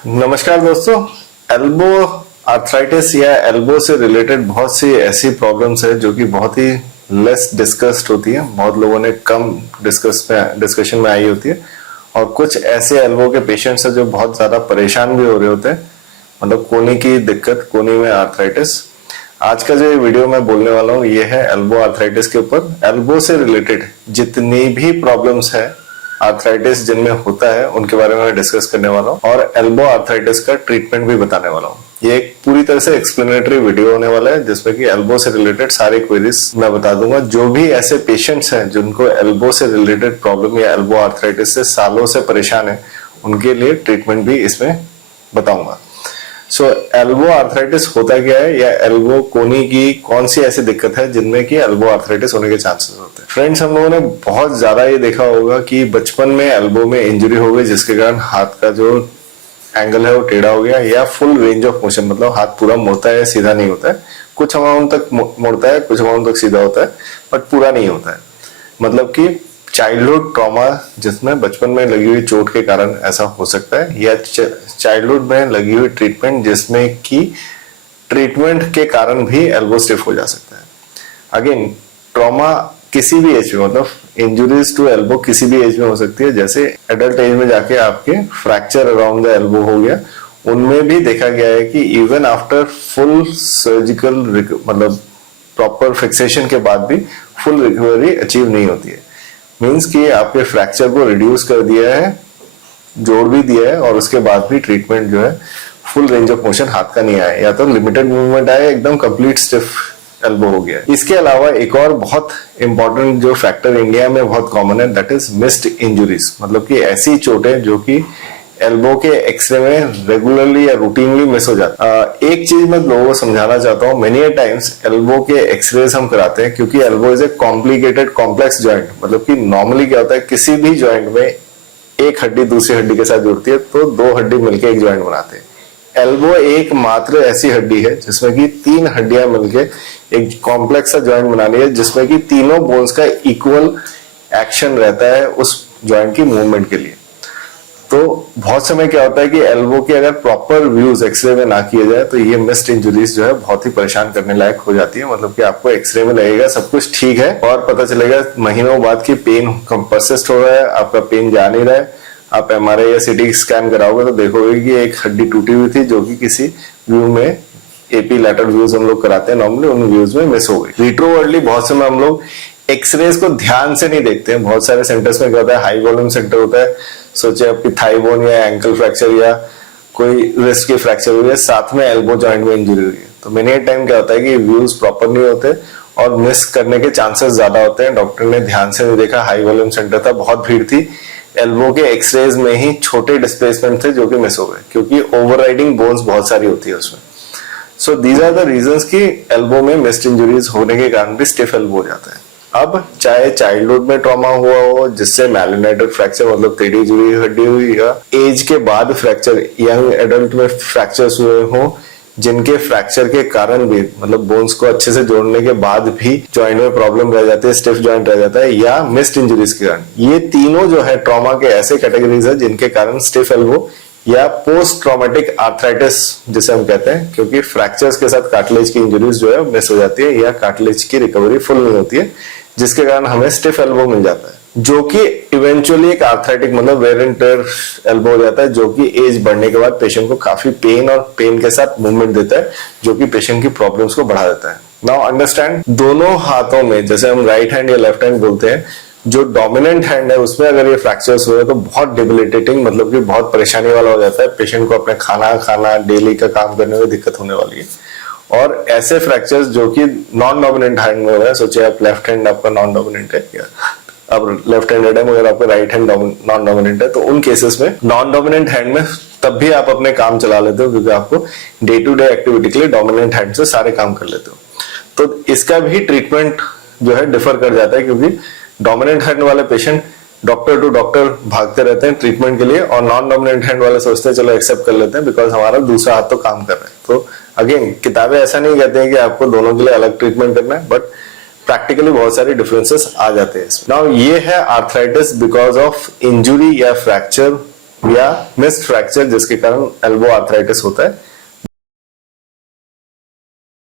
नमस्कार दोस्तों। Elbow arthritis या एल्बो से रिलेटेड बहुत सी ऐसी प्रॉब्लम्स है जो कि बहुत ही लेस डिस्कस्ड होती है, बहुत लोगों ने कम डिस्कशन में आई होती है। और कुछ ऐसे एल्बो के पेशेंट्स हैं जो बहुत ज्यादा परेशान भी हो रहे होते हैं, मतलब कोहनी की दिक्कत, कोहनी में आर्थराइटिस। आज का जो वीडियो मैं बोलने वाला हूँ ये है एल्बो आर्थराइटिस के ऊपर। एल्बो से रिलेटेड जितनी भी प्रॉब्लम्स है आर्थराइटिस जिनमें होता है उनके बारे में मैं डिस्कस करने वाला हूँ और एल्बो आर्थराइटिस का ट्रीटमेंट भी बताने वाला हूँ। ये एक पूरी तरह से एक्सप्लेनेटरी वीडियो होने वाला है जिसमें कि एल्बो से रिलेटेड सारे क्वेरीज मैं बता दूंगा। जो भी ऐसे पेशेंट्स हैं जिनको एल्बो से रिलेटेड प्रॉब्लम या एल्बो आर्थराइटिस से सालों से परेशान है उनके लिए ट्रीटमेंट भी इसमें बताऊंगा। सो एल्बो आर्थराइटिस होता क्या है या एल्बो कोहनी की कौन सी ऐसी दिक्कत है जिनमें कि एल्बो आर्थराइटिस होने के चांसेस होते हैं। फ्रेंड्स, हम लोगों ने बहुत ज्यादा ये देखा होगा कि बचपन में एल्बो में इंजरी हो गई जिसके कारण हाथ का जो एंगल है वो टेढ़ा हो गया या फुल रेंज ऑफ मोशन, मतलब हाथ पूरा मुड़ता है, सीधा नहीं होता है। कुछ अमाउंट तक मुड़ता है, कुछ अमाउंट तक सीधा होता है, बट पूरा नहीं होता है। मतलब कि चाइल्डहुड ट्रॉमा जिसमें बचपन में लगी हुई चोट के कारण ऐसा हो सकता है, या चाइल्डहुड में लगी हुई ट्रीटमेंट जिसमें कि ट्रीटमेंट के कारण भी एल्बो स्टिफ हो जा सकता है। अगेन, ट्रॉमा किसी भी एज में, मतलब इंजुरीज टू एल्बो किसी भी एज में हो सकती है। जैसे एडल्ट एज में जाके आपके फ्रैक्चर अराउंड द एल्बो हो गया, उनमें भी देखा गया है कि इवन आफ्टर फुल सर्जिकल मतलब प्रॉपर फिक्सेशन के बाद भी फुल रिकवरी अचीव नहीं होती है। मीन्स कि आपके फ्रैक्चर को रिड्यूस कर दिया है, जोड़ भी दिया है, और उसके बाद भी ट्रीटमेंट जो है फुल रेंज ऑफ मोशन हाथ का नहीं आया, या तो लिमिटेड मूवमेंट आया, एकदम कंप्लीट स्टिफ एल्बो हो गया। इसके अलावा एक और बहुत इंपॉर्टेंट जो फैक्टर इंडिया में बहुत कॉमन है, दैट इज मिस्ड इंजुरीज। मतलब कि ऐसी चोटें जो कि एल्बो के एक्सरे में रेगुलरली या रूटीनली मिस हो जाती। एक चीज मैं लोगों को समझाना चाहता हूँ, मेनी टाइम्स एल्बो के एक्सरेज हम कराते हैं क्योंकि elbow is a complicated complex joint. मतलब कि नॉर्मली क्या होता है, किसी भी जॉइंट में एक हड्डी दूसरी हड्डी के साथ जुड़ती है तो दो हड्डी मिलकर एक जॉइंट बनाते हैं। एल्बो एकमात्र ऐसी हड्डी है जिसमें कि तीन हड्डियां मिलकर एक कॉम्प्लेक्स सा जॉइंट बनानी है, जिसमें कि तीनों बोन्स का इक्वल एक्शन रहता है उस जॉइंट की मूवमेंट के लिए। तो बहुत समय क्या होता है कि एल्बो के अगर प्रॉपर व्यूज एक्सरे में ना किए जाए तो ये मिस्ड इंजुरीज जो है बहुत ही परेशान करने लायक हो जाती है। मतलब कि आपको एक्सरे में लगेगा सब कुछ ठीक है और पता चलेगा महीनों बाद की पेन परसिस्ट हो रहा है, आपका पेन जा नहीं रहा है। आप एमआरआई या सीटी स्कैन कराओगे तो देखोगे कि एक हड्डी टूटी हुई थी जो कि किसी व्यू में, एपी लैटरल व्यूज हम लोग कराते हैं नॉर्मली, उन व्यूज में मिस हो गई। रिट्रोवर्डली बहुत समय हम लोग एक्सरेज को ध्यान से नहीं देखते हैं। बहुत सारे सेंटर्स में क्या होता है, हाई वॉल्यूम सेंटर होता है, सोचे आपकी थाई बोन या एंकल फ्रैक्चर या कोई रिस्ट की फ्रैक्चर हुई है, साथ में एल्बो जॉइंट में इंजरी हुई है, तो मेनी टाइम क्या होता है कि व्यूज प्रॉपर नहीं होते और मिस करने के चांसेस ज्यादा होते हैं। डॉक्टर ने ध्यान से नहीं देखा, हाई वॉल्यूम सेंटर था, बहुत भीड़ थी, एल्बो के एक्सरेज में ही छोटे डिस्प्लेसमेंट थे जो कि मिस हो गए क्योंकि ओवरराइडिंग बोन्स बहुत सारी होती है उसमें। So these are the reasons कि एल्बो में मिस्ड इंजुरीज होने के कारण भी स्टिफ एल्बो हो जाता है। अब चाहे चाइल्डहुड में ट्रॉमा हुआ हो जिससे मैलिनेटेड फ्रैक्चर, मतलब टेढ़ी जुड़ी हड्डी हुई, या एज के बाद फ्रैक्चर, यंग एडल्ट में फ्रैक्चर्स हुए हो जिनके फ्रैक्चर के कारण भी, मतलब बोन्स को अच्छे से जोड़ने के बाद भी जॉइंट में प्रॉब्लम रह जाती है, स्टिफ जॉइंट रह जाता है, या मिस्ड इंजुरीज के कारण। ये तीनों जो है ट्रॉमा के ऐसे कैटेगरीज है जिनके कारण स्टिफ एल्बो या पोस्ट ट्रॉमेटिक आर्थराइटिस जिसे हम कहते हैं, क्योंकि फ्रैक्चर्स के साथ कार्टिलेज की इंजुरीज जो है मिस हो जाती है या कार्टिलेज की रिकवरी फुल नहीं होती है, जिसके कारण हमें स्टिफ एल्बो मिल जाता है, जो कि इवेंचुअली एक आर्थराइटिक मतलब वेयर एंड टेयर एल्बो हो जाता है, जो कि एज बढ़ने के बाद पेशेंट को काफी पेन और पेन के साथ मूवमेंट देता है, जो कि पेशेंट की प्रॉब्लम्स को बढ़ा देता है। नाउ अंडरस्टैंड, दोनों हाथों में, जैसे हम राइट हैंड या लेफ्ट हैंड बोलते हैं, जो डोमिनेंट हैंड है उसमें अगर ये फ्रैक्चर्स हुए तो बहुत डिबिलिटेटिंग, मतलब कि बहुत परेशानी वाला हो जाता है। पेशेंट को अपने खाना डेली का काम करने में दिक्कत होने वाली है। और ऐसे फ्रैक्चर्स जो कि नॉन डोमिनेंट हैंड में हो रहा है, सोचिए आप लेफ्ट हैंड आपका नॉन डोमिनेंट है या अब लेफ्ट हैंडेड है मगर आपका राइट हैंड नॉन डोमिनेंट है, तो उन केसेस में नॉन डोमिनेंट हैंड में तब भी आप अपने काम चला लेते हो क्योंकि आपको डे टू डे एक्टिविटी के लिए डोमिनेंट हैंड से सारे काम कर लेते हो। तो इसका भी ट्रीटमेंट जो है डिफर कर जाता है क्योंकि डोमिनेंट हैंड वाले पेशेंट डॉक्टर टू डॉक्टर भागते रहते हैं ट्रीटमेंट के लिए, और नॉन डोमिनेंट हैंड वाले सोचते हैं चलो एक्सेप्ट कर लेते हैं बिकॉज हमारा दूसरा हाथ तो काम कर रहा है। तो अगेन, किताबें ऐसा नहीं कहते हैं कि आपको दोनों के लिए अलग ट्रीटमेंट करना है, बट प्रैक्टिकली बहुत सारी डिफरेंसेस आ जाते हैं इसमें। नाउ ये है आर्थराइटिस बिकॉज ऑफ इंजुरी या फ्रैक्चर या मिस्ड फ्रैक्चर जिसके कारण एल्बो आर्थराइटिस होता है,